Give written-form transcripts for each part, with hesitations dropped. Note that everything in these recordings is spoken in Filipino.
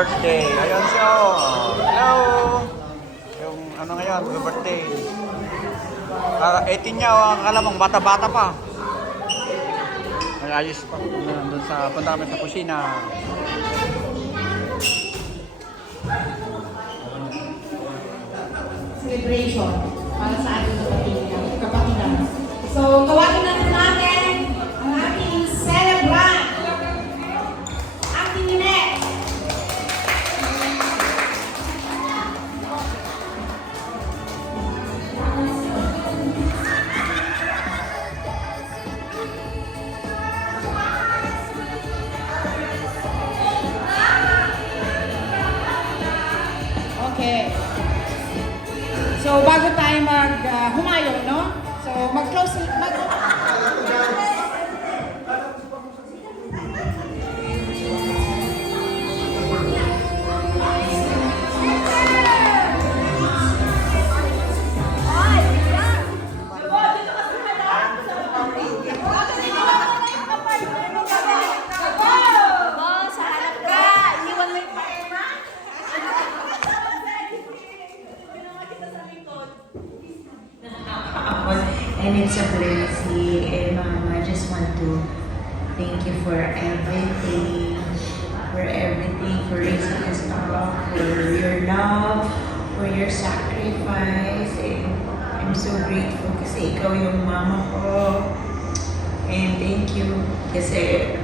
birthday. Ayun siya. Hello. Yung ano ngayon, birthday. 18 niya, ang alamang bata-bata pa. May ayos pa. Doon sa punta kami sa kusina. Celebration para sa ating kapatiran. So, tawagin na natin ang ating celebrant, Auntie Ninette. Okay. So, bago tayo humayo, no? So, mag-close. And it's a blessing, and Mama, I just want to thank you for everything, for raising us up, for your love, for your sacrifice, and I'm so grateful kasi ikaw yung mama ko. And thank you kasi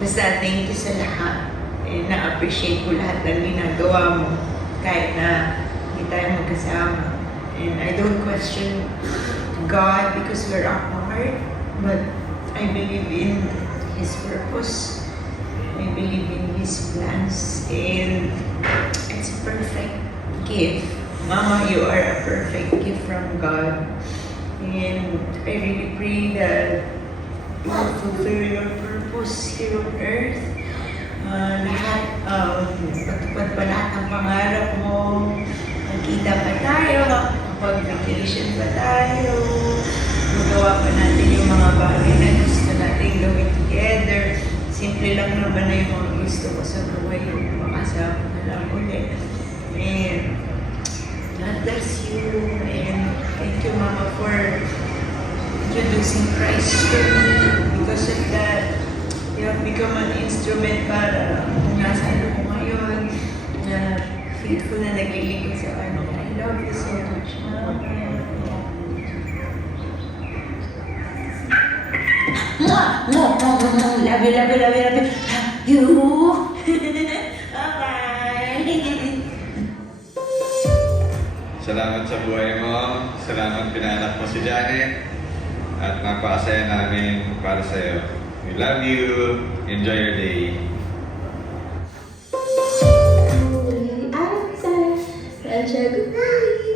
basta thank you sa lahat, and na-appreciate ko lahat ng ginagawa mo kahit na hindi tayo magkasama. And I don't question God because we're apart, but I believe in His purpose. I believe in His plans, and it's a perfect gift. Mama, you are a perfect gift from God, and I really pray that you will fulfill your purpose here on earth. Lahat, matupad pa lahat ng pangarap mo, magkita pa tayo, pag-vacation pa tayo, magawa pa natin yung mga bagay na gusto natin gawin together. Simple lang naman na yung mga gusto ko sa buhay, yung makasama na lang ulit. And God bless you, and thank you, Mama, for introducing Christ to me. Because of that, you have become an instrument para kung nasaan ako ngayon, na faithful na naglilingkod sa ano. I love you so much, Mama. Love you, love you, love you, love you. You. Bye-bye. Salamat sa buhay mo. Salamat pinanak mo si Janet. At napakasaya namin para sa iyo. We love you. Enjoy your day.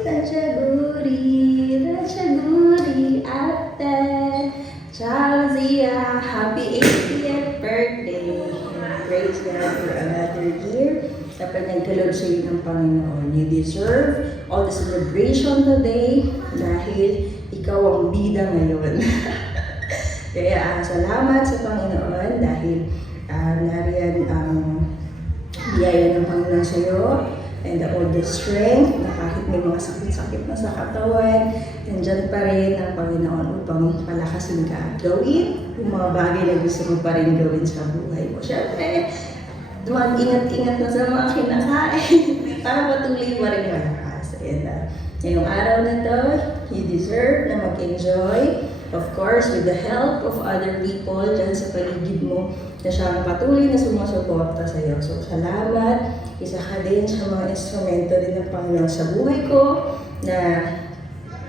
Rajaguri, Ate Chazia, happy 80th birthday. And praise God for another year. Dapat nagkalog sa iyo ng Panginoon. You deserve all the celebration today dahil ikaw ang bida ngayon. Kaya salamat sa Panginoon dahil nariyan ang biyaya ng Panginoon sa iyo. And all the strength na kahit may mga sakit-sakit na sa katawan, nandyan pa rin ang Panginoon upang palakasin ka at gawin yung mga bagay na gusto mo pa rin gawin sa buhay mo. Siyempre, mag-ingat-ingat na sa mga kinakain para patuloy pa rin malakas. And ngayong araw na to, you deserve na mag-enjoy. Of course, with the help of other people dyan sa paligid mo na siyang patuloy na sumusuporta sa iyo. So, salamat. Isa ka din sa mga instrumento din ng Panginoon sa buhay ko na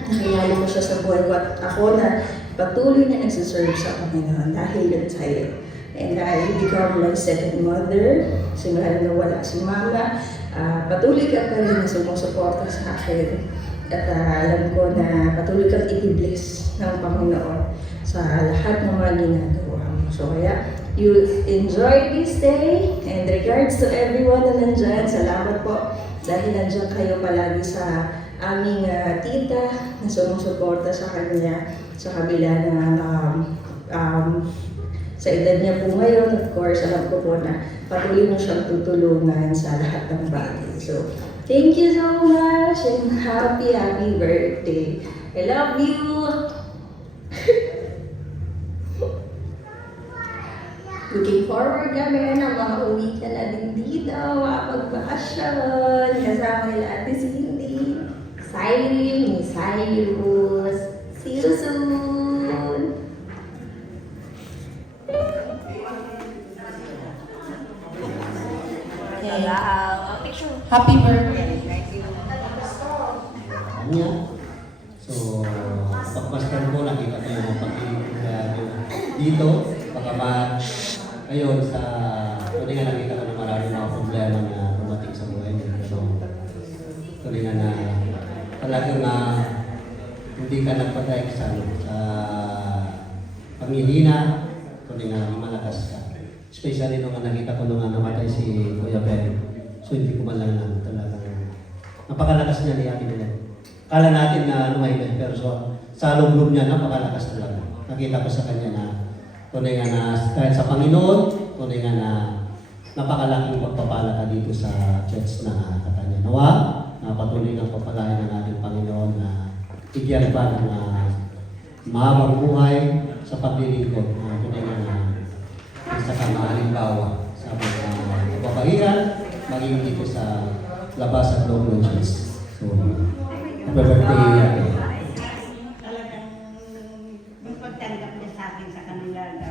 nakilala ko siya sa buhay ko at ako na patuloy na nagsiserve sa Panginoon dahil yun sa iyo. And I become my second mother. Simula na wala si Mama. Patuloy ka pa rin na sumusuporta sa akin. At alam ko na patuloy kang i-bless ng Panginoon sa lahat ng mga ginagawa mo. So kaya, you enjoy this day, and regards to everyone na nandyan, salamat po dahil nandyan kayo palagi sa aming tita na sumusuporta sa kanya sa kabila na Sa edad niya po ngayon, of course, alam ko po na patuloy mo siyang tutulungan sa lahat ng bagay. So, thank you so much and happy birthday. I love you! Looking forward kami na makauwi ka na din dito, makapagbakasyon, kasama nila Ate Cindy, Cyril, ni Cyrus. See you soon! Happy birthday. Niya. So, pagmasdan ko, nakita ko yung mga pag-iingat dito. Pagkamat, ayun, sa tuloy nga nakita ko na maraming mga problema na dumating sa buhay niya. So, tuloy nga na talagang hindi ka nagpatay sa panghihina, tuloy nga malakas ka. Especially nung nakita ko nung namatay si Kuya Ben. So, hindi ko man lang talagang napakalakas niya ni Ate Belen. Kala natin na lumailan, pero sa loob niya, napakalakas talaga. Nakita ko sa kanya na tunay nga na kahit sa Panginoon, tunay nga na napakalaking pagpapala ka dito sa church na katanya. Nawa, na patuloy ng papalayan ng ating Panginoon na bigyan pa ng mahabang buhay sa paglilingkod. Tunay nga na isa kang halimbawa sa mga kababayan, maging dito sa labas at loob ng church. So, happy birthday, Ate. Talagang magpagtanggap niya sa akin sa kanila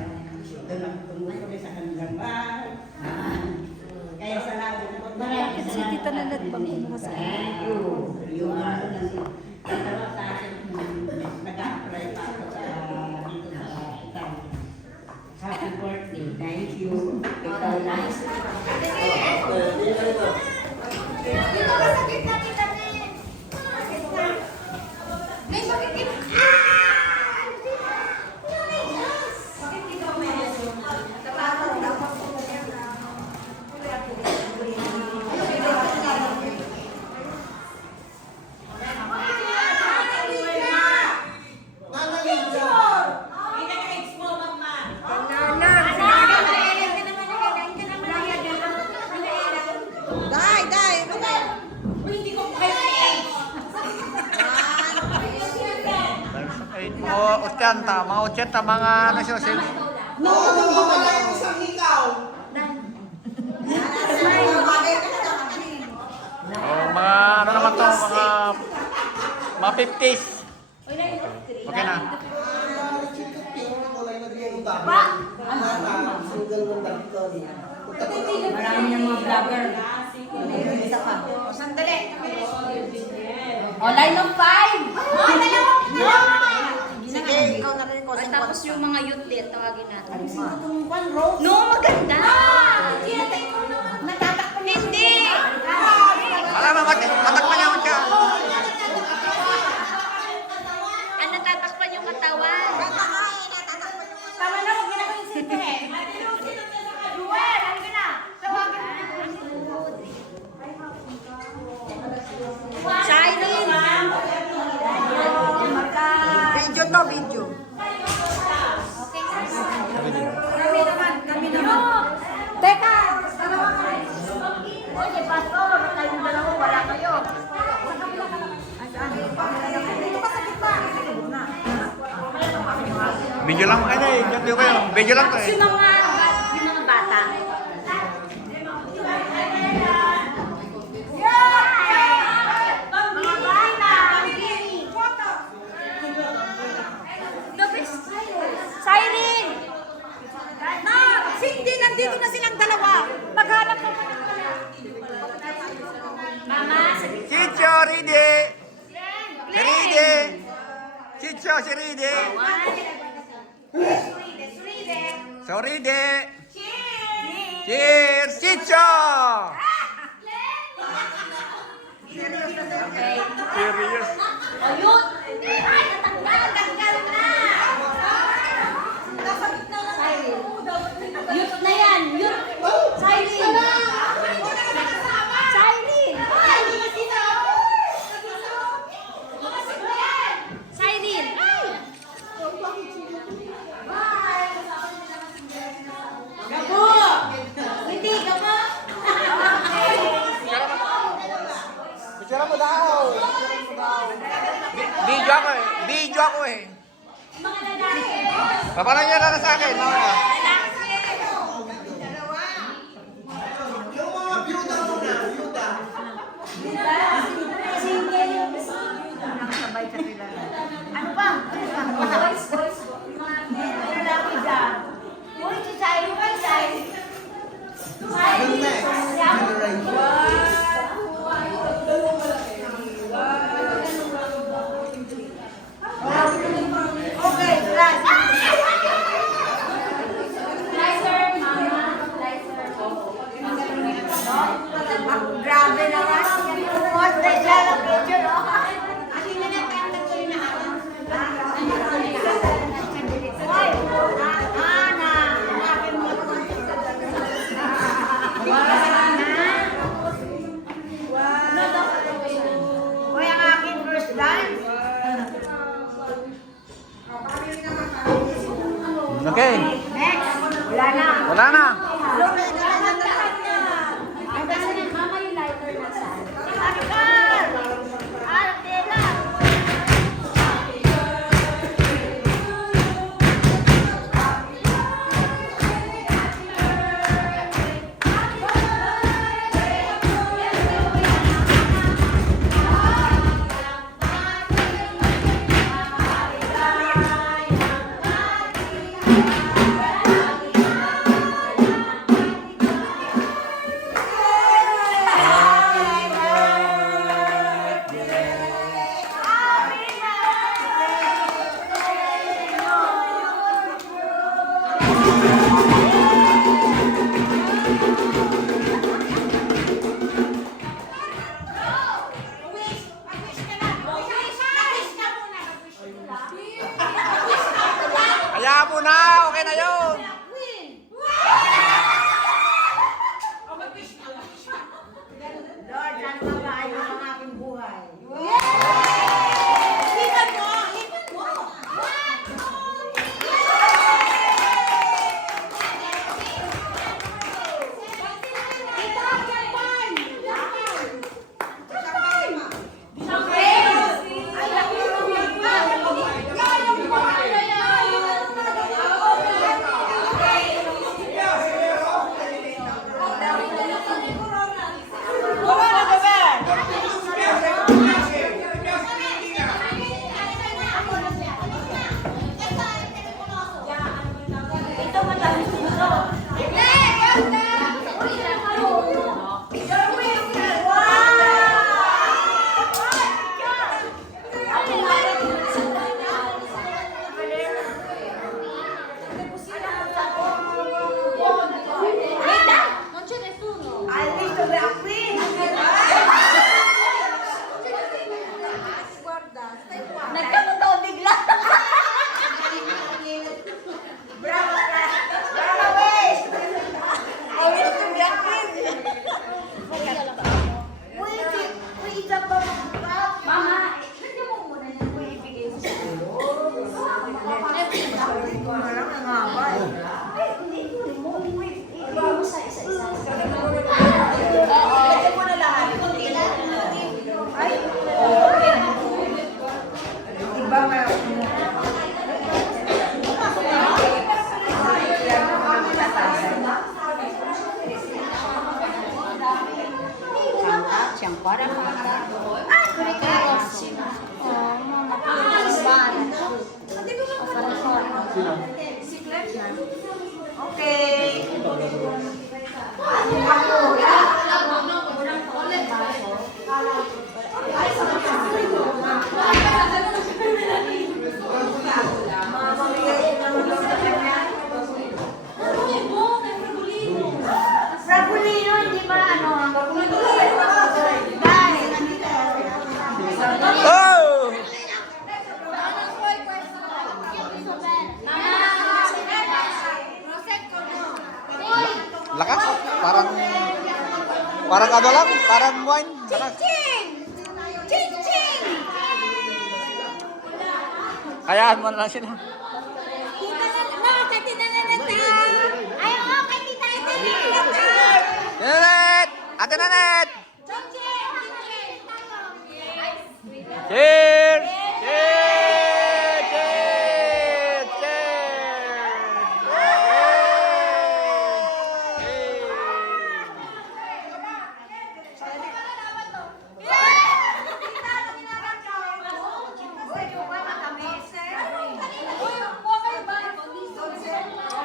doon ako tumutuloy sa kanilang bahay. Kaya salamat po. Marami kasi dito na nagbangin mo sa Thank you. Yung dalawa sa akin, nag-a-apply pa ako dito sa Italy. Happy birthday. Thank you. Ikaw na. O, 80, mga 80, mga ano siya, mga ano naman to, mga 50s. Okay na. Marami ng mga vlogger. Isa pa. Sandali. O, line of 5! Sige, ikaw na rin ko. Tapos yung mga youth din, tawagin natin. No, maganda! Hindi! Alam mo, matakpan niya ka. Ano, tatakpan yung katawan? Tama na, huwag na kong isipin. Ruel, ano ka na? Tawagin mo. Shining! Video to, video. Kami naman. Teka! Oye, pastor, kayong dalawa, wala kayo. Dito ka sa gitna. Video lang kayo eh. Video kayo. Video lang to eh. Yung mga bata. Siren! Na! Hindi, nandito na silang dalawa. Maghanap ka pa ng dalawa. Mama, Chicho, Ride! Si Ride! Chicho, si Ride! So Ride! Cheers! Chicho! Serious? ayun! Ay, natanggal na! Youth na yan! Youth! Siren! Siren! Siren! video ako eh. Paparang niya na sa akin. Mamaya. Nakasabay sa kilala. Ano ba? Lalaki dyan. Uy, si Sai, kay Sai. Okay, last. Grabe naman. What the hell picture, oh? Hoy, Ana, hanapin mo ito. Hoy, ang aking first dance. Okay. Next. Wala na. Wala na. Kaya mo na. Okay na yun. Lord, sana mabaayos ang aking buhay. I wish to be a queen. Nagkamataw bigla. Bravo, bravo, wish. I wish to be a queen. Uy, isa pa mga Mama, nandiyan mo muna yan. Kung ibigay mo sa iyo. Ikaw na lang ang haba eh. Ay, hindi. Ibigay mo sa isa-isa. Lagyan mo na lahat. Ay, iba nga. Siyang para kanta. Ay, kurikas. Oh, mga pinagbahan. Okay. Fragulino, hindi ba ano? Guys. Oh! Lakas. Parang ano lang. Parang wine. Lakas. Hayaan mo na lang sila. Nanet! Ate Nanet! Cheers! Cheers!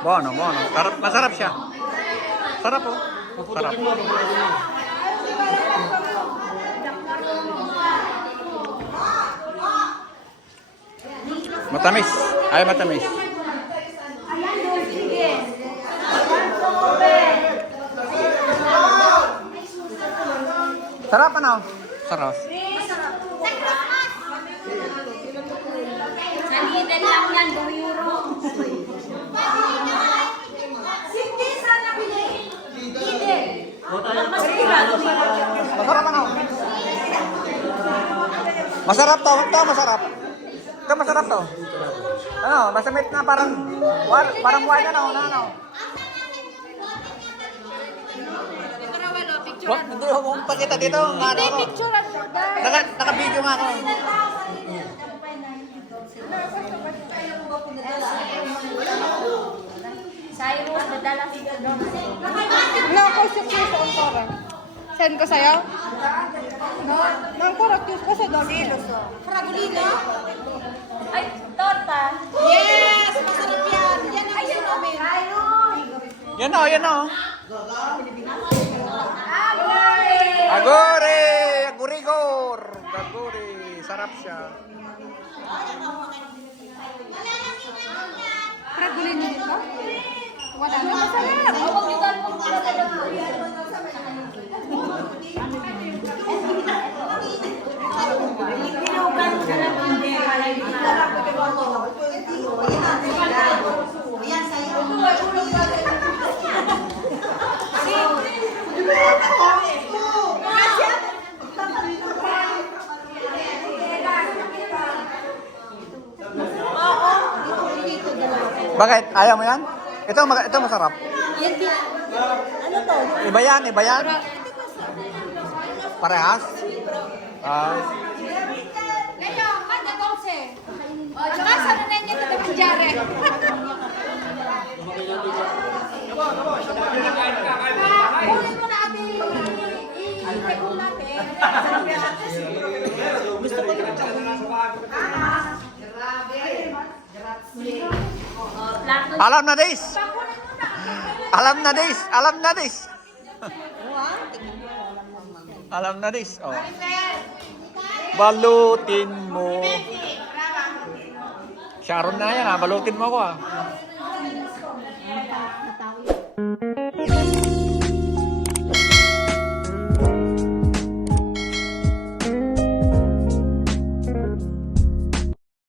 Bono, bono. Masarap siya. Sarap oh. Sarap. Paputukin mo, paputukin mo. Matamis. Ay, matamis. Sarap ano? Sarap. Salidan lang yan, 2 euro. Masarap ano? Masarap to. Ito masarap. Ito masarap to. Ano, masamit na parang wine ano, ano. Wag, hindi mo pakita dito. Nga ano ako. Naka-video nga ako. Cyrus, dadala si Wala ako sa sa Ankara. Send ko sa'yo? No? Ankara, choose ko sa dami. Fragolino. Ay, torta. Yes! Masarap yan! Yan ang gusto namin. Yan o, yan o. Agore! Agurigor! Agore! Sarap siya. Fragolino dito? Wala na. Masarap! Huwag niyo ganun kung Bakit? Ayaw mo yan? Ito masarap. Ano to? Iba yan, iba yan. Parehas? Ah. Ngayon, kada 12. O, tsaka sana na niya ito manjare. Kunin mo na ate. I-take natin. Gusto ko yung Alam na this. Alam na this. Alam na this. Alam na this. Oh. Balutin mo. Sharon na yan ha. Balutin mo ako ha.